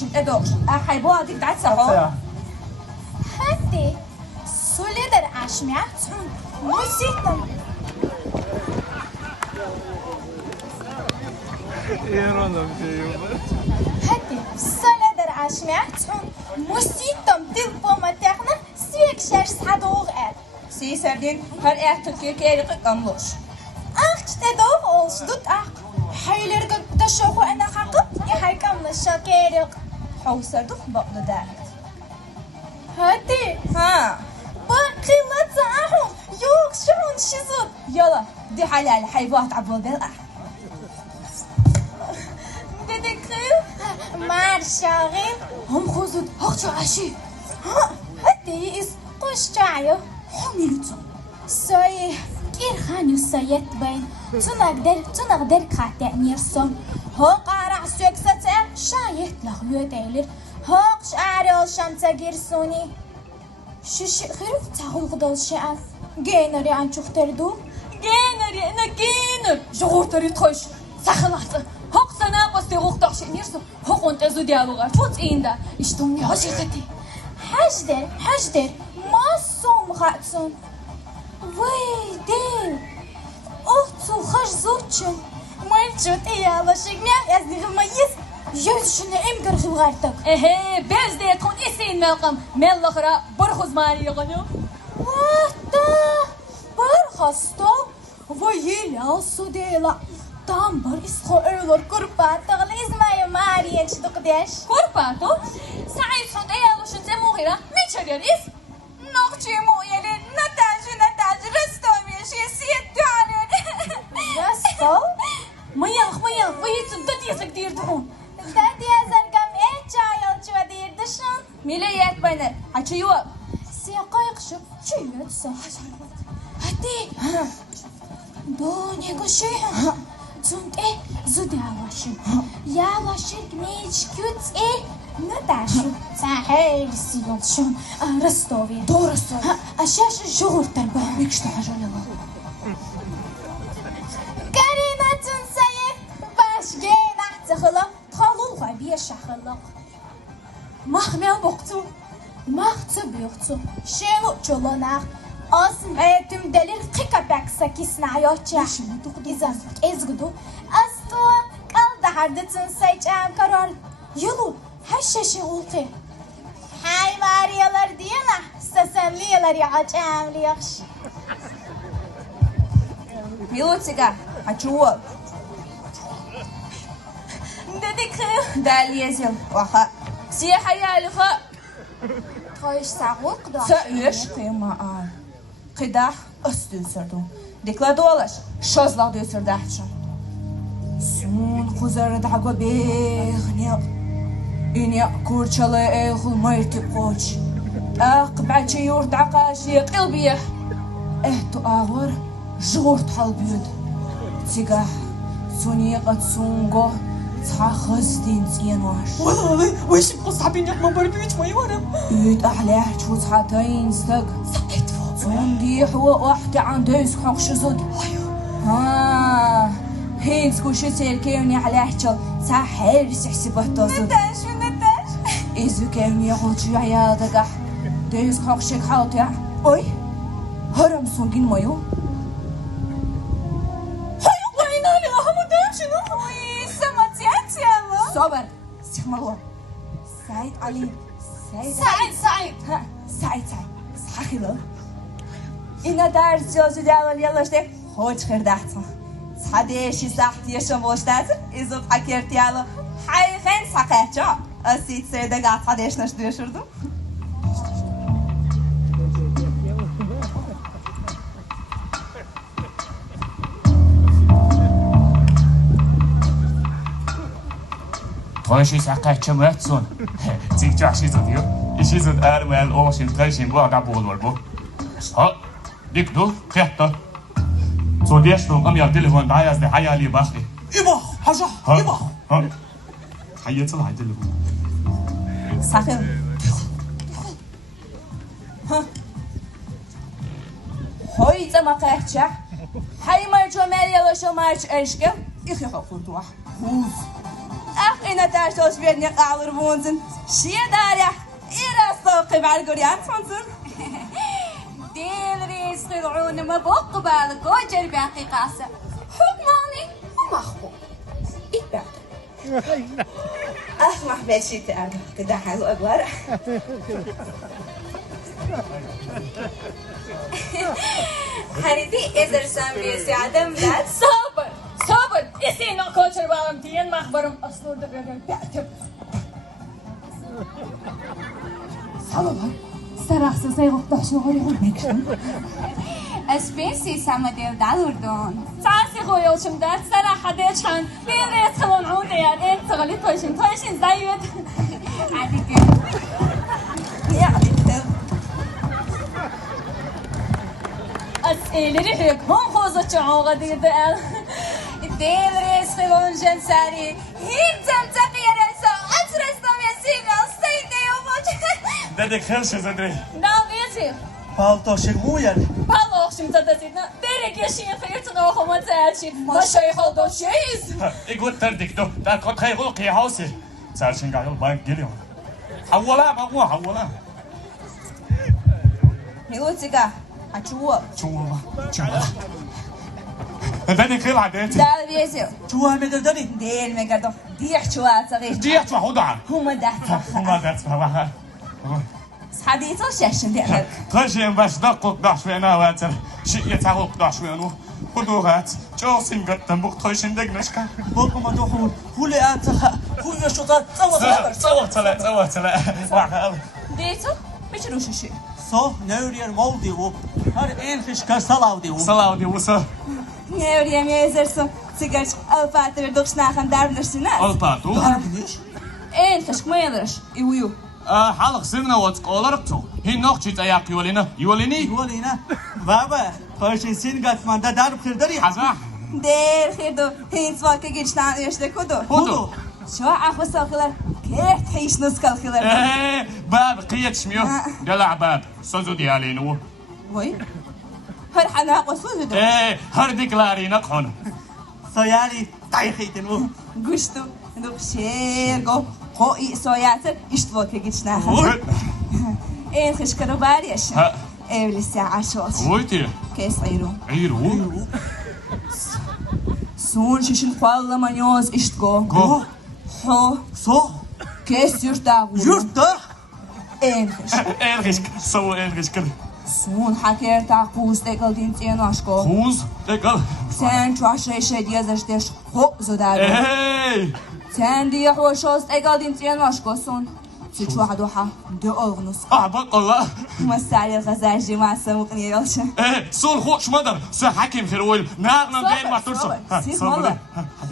داشين ادوش احيبوا هذيك دعت صحو هدي سوليدر اشمعت موسيقى هدي سوليدر اشمعت موسيقى تلفو متاخنا سيك شاش صدوغ اد سي سردين هر احتكي كيرق قملوش اخت تدوغ اولش دوت اخ حيلرق تشوفو انا حقب يحيكم الشاكيرق حو سردوخ بقدو دارت هدي ها باقي صاحو يوك شعون شزود يلا دي حلال حيبوات عبود بالأح ديدكريو مار شاغل هم خوزود هخشو عشي ها هدي اس قش جايو حميلتو سوي كير خانيو سيت بين تنقدر كاتع نيرسون هو قارع سوك ستا شايت لغيو ديلر هوق شعري الشمسة جيرسوني شش خيرو تاخل قدال شعر جينري عن شوخ تردو جينر انا جينر جغور تريد خش سخلات هق سنة بس تغوخ تخش نيرسو هق انت زو ديالو غار فوت ايندا اشتوني هاشي خطي حجدر ما صوم خاتسون وي ديل اوتو خش زوتشن مرجوت ايالا شكميان ازدي غميز يوزشن امقر خلغارتك اهي بيز دي تكون اسين ملقم مل اخرى برخز ماري غنو واتا برخصتو ويلي الصو ديلا دامبر اسخو اولور كربات تغليز ما يماري انش دقديش كورباتو سعيد صوت ايالو شنزي مغيرة مين شرير اس نقشي مؤيلي نتاج رستومي شي سيد تعالي رستو ميالخ ويتو داديسك دير دهون دادي ازرقم ايه جايل شو دير دشن ميليات بينر حتشيوه سيقايق شو شيت صح هدي دوني قشيح زنت ايه زود يالاشن يالاشن ميج كيوت ايه نداشو ساحل سيوتشون رستوفي دورستو اشاش الجغور تربا ميكش تحاجة لغا كريمة تنسيه باش جينا تخلق تخلوها بيش خلق مخمي بوقتو مخت بيوتو شنو جلوناخ أصل هيتم دليل قيقة باكسا كيسنا يوتشا إذا إزغدو أستو قل دهردتن سيجام قرار يلو هششي غلطي هاي ماريالر ديما استسنليالر يعجام ليخش ميلوتيكا حتشوه ددك داليزيل وخا سيحة يالخا خايش ساقوق دا سأيش قيمة قداح أستو سردو ديكلا دولش شازلا دو سردحشن سون خزر دعقو بيغنيق إني كورشالي إيغل ميرتي قوش بعد شي يورد عقاشي قلبيه إهتو آغور جورت حلبيود تيقاح سونيقة سونغو تخخز دين سين واش والله ويش مصعبين يا ما بربيت ما يورم بيت أحلاه شو تحاتين ستك سقيت فوق صندي حوا واحدة عن ديس حق شزود ها هينس كوشي سيركيوني على حجل ساحر سحسبه تزود نداش إذا كان ياخد شي عيادك ديس حق شك حاطع أي هرم سونجين مايو صبر استحملوا سعيد علي سعيد ها سعيد صحيح إن درس جوزي داول يلا شتك خوش خير دحتها صحديشي صحتي شموش داتر إذا حكيرت يلا حي خين سقيتشا أسيت سيدا قاعد صحديش نشتري شردو خواهشی سعی چه مرتون تیک جاشی زدیو ایشی زد ارمال آشین خواهشیم با عقب بولور بو ها دیک دو خیاطه زودیش تو کم یاد تلفن دای از ده حیالی باخی إباخ حاجة إباخ ها حیات الهی تلفن صحيح هاي زما قهچه هاي مرجو مريا وشو مرج اشكل إخي خفوتوح خوز Ina ders alışverişine kalır bunun. Şiye der ya. İrasta kıbar görüyor musun? ديل ريس طلعون ما بوق بالك وجر باقي قاسة حكماني ومخبو إتبعت Ah mahbeşi terdi. Kıda halı aglar. Hani di edersen bir siyadem lat. صابر صابر إسينا كوتر بالم تين مخبرم أصلور دقيقة بعتب Salalar. Saraksız sayılıp da şuurlu olmak. أسبيسي سما ديل دالوردون تعسي خويا وشمدات صراحة ديشان ديل ريس خلون عودة يعني انت تغلي توشن زايد عادي كده Yani kız. أسئلة ريحك هم خوزة شعوغة دير دقال ديل ريس خلون جنساري هين تمتقي يا رسا أترسنا يسينا السيدة يومج Dedik her şey zedri. نعم يسير Paltoşun mu yer? بالله شمتا تسيدنا ديرك يا شيخ خيرتنا وخما تأتي ما شيخ هذا شيز İgut terdik do. Da kot kay gol ki hausi. Sarşın gayol bak geliyor. Havvala bak havvala. Milutika. Açuva. Çuvala. Çuvala. Dedik kıl adeti. Dal bir şey. Çuha mederdani. Değil mi kardeşim? Diğer çuval sagir. Diyet wa huda. Huma da. Huma dat wa. حديثه شاشن ديالك. Taşıyın baş dakik daş ve navatır. Şiye tağuk daş ve nu. Hudugat. Çoğusin gattan bu taşın degneşka. Bokuma dohun. Hule antaha. Huya şotar. Tsala. Wa. ديتو مش روششي. So nöriyer moldi o. Her en fişkar salavdi o. Salav di usa. Ne örüyem yazırsın? Sigar alfatı ve dokşnahan darbnırsına. Alpatu. Harbiniş. En kışk mı yazırış? İuyu. Halıq sirna wat qolarıq çox. Hin noqçit ayak yolina. Yolini. Yolina. Baba. Perşin sin gatmanda darb kırdari. Hazah. Der خيردو هينس واكا جيشتان يشتك كدو. Hudu. شو عفو ساخلر كيف تعيش نسكال خلر. باب قيت شميو. دلع باب. سوزو ديالينو. وي هر حنا قصود دو. هر ديكلاري نقحون. So yani tayxitin o. Gusto. Dok şergo. Ho i soyatır işte vaka geçtان. En kışkırı var yaşın. Ha. Evli sağa şoş. Oyti. Kes ayru. Ayru. Son şişin kualla manyoz işte go. Go. Ho. So Kes yurtta. yurtta. En kış. Ergisk. So ergisk. Son haker taqus tekal din tien aşko. Huz. Tekal. Sen çaşre şey yazıştır. Ho zodago. Sen diye hoşos tekal din tien aşko son. Süt واحد وحا دو أغنس بق الله. مسالي الغزاجي مع السموقني يلشن سول خوش مدر. سحكم في الويل. ناغنا بين ما ترسو. سيد والله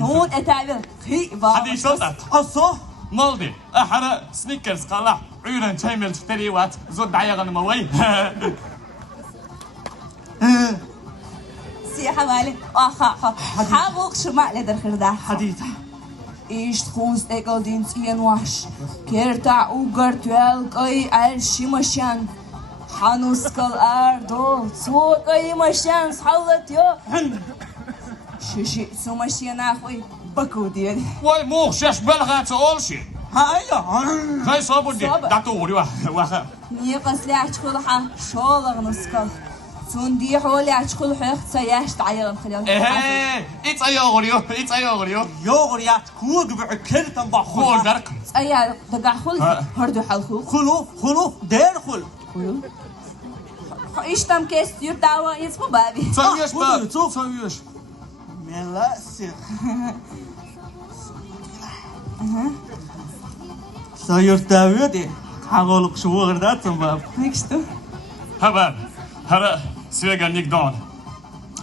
هون أتعبل خي بابا حدي صوتك. So مالدي أحرى سنيكرز قلع عيران تايمل تري وات زود عيغن موي. سيحة مالي آخا حابوق شمع لدر خرداح hadid. إيش خوز تقل دين تين واش كيرتع وقرت والقي عرشي مشان حنوسكال أردول سوق أي مشان صحلت يو ششي سو مشيان أخوي بكو ديالي واي موخ شاش بلغات أول شيء. Hayla. هاي صابر دي. صابر. دعتو وري واخا. نيقص لي أشكل حا شولغ نسكال سندي حولي أشكل حيخ تسياش تعيغ الخلال إيت أيوغريو. إيت أيوغريو. Yoğriyat kuğu gibi kirtan خور bakul. درك. أيا دقع خل هردو حلخو Khulu der khul. إيش تم كيس يرتاوا يسمو بابي سويش Ah, باب. budur, çok. سويش. Melasi. So yurtta öde. Hagoluk şu vurdatsın bab. نكشتو هباب. هرا سيغا نيك دون.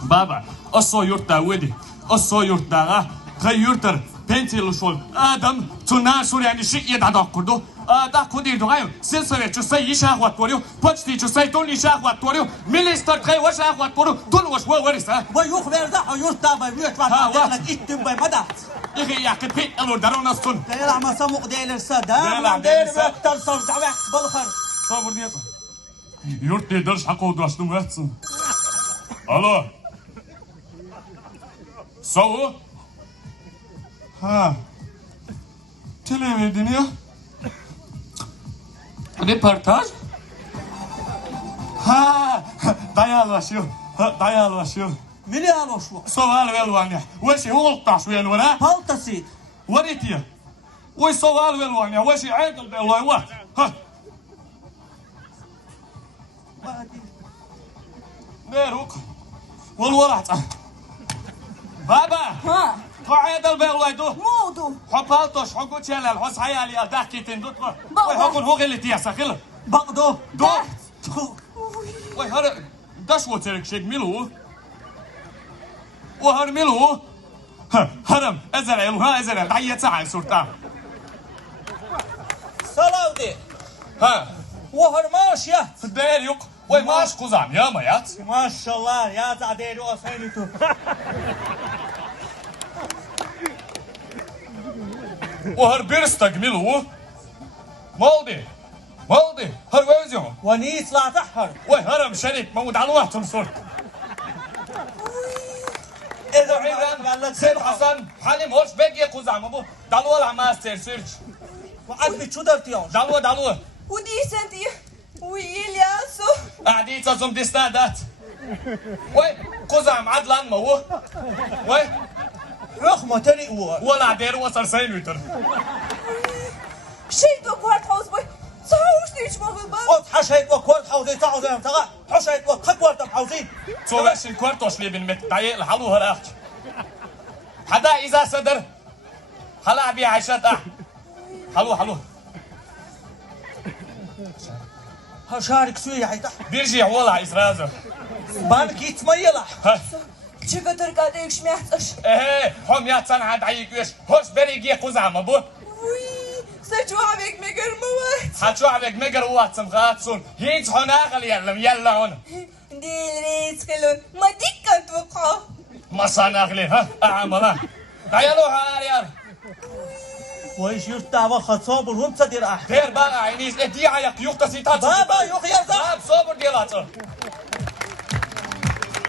بابا. أصو يورتا ودي. أصو يورتا غا يورتر. بنتي لشول. آدم تناشور يعني شيء يدعى كردو. دا كودي دوغايو. سلسلة تسي يشاغ واتوريو. بوتشتي تسي تون يشاغ واتوريو. ميليستر تغي وشاغ واتوريو. تون وش ورسا. Vay yok verdi ha yurtta bay büyük var. Ha, var. Derler ittim bay madat. يخي يحكي بيت ألور دارون أصلا. Değil ama samuk değilirse Değil, da. değilirse. Değil vaktan savcı vakt balkhar. صابر ديتا. يورتي درش حقو درشتم واتسن. ألو. سو. ها. Televideniye. Röportaj. Ha, dayanlaşıyor. Dayanlaşıyor. مليان وشو سؤال والوانيا وش هو القاش وين ولا بالتسيد وريتيه وش سؤال والوانيا وش عقل بالله واحد ها نيروك والورات بابا ها قاعد بالله دو مودو حبالتوش حقو تشلل حس حيالي ضحكي تندوت بابا. وي حقو هو اللي تياسا خل بقدو دو وي هر داش وترك شيك ميلو وهر ميلو هرم ازرع ها ازرع دعيه ساعه سلطان سلاودي ها وهر ماشية دير يق وي ماش قزام يا ميات ما شاء الله يا زعدير وصينتو وهر بيرستق ميلو مالدي هر ويزيون ونيس لا تحر وي هرم شريك مود على واحد تنصر إذا عيران سيد حسن حالي موش بقي قزام ابو دالو العماستر سيرج وعدي شو درتيون دالو ودي سنتي ويلياسو قاعدين تصم ديستادات وي قزام عدلان مو وي رخمة تاني أول ولا دير وصل سينوتر شي دو كوارت هاوس بوي صاوش ديش مغل باب قد حشيت وكورت حوزي تعوزي امتغى حشيت وكورت بحوزي توغاش الكورتوش اللي بنمت دايق الحلو هراك حدا إذا صدر هلا بي عشات حلو هشارك سوي عيدا بيرجع ولا إسرازه بانك يتميلا ها چه قدر قادر اكش میحتش ايه هم يا صنعت عيقوش هوش بريقي قزام ابو وی سجو عبيك مگر موات حتشو عبيك مقر واتسم غاتسون هيك هناغل يلا هون ديل ريس خلون ما ديك كنت وقع ما صناغلي ها اعملا تعالوا هاريار ويش يرتعوا خصاب الهم صدر غير بقى عينيس ادي عيق يقتصي تاتو بابا يخ يرزق باب صبر ديلاتو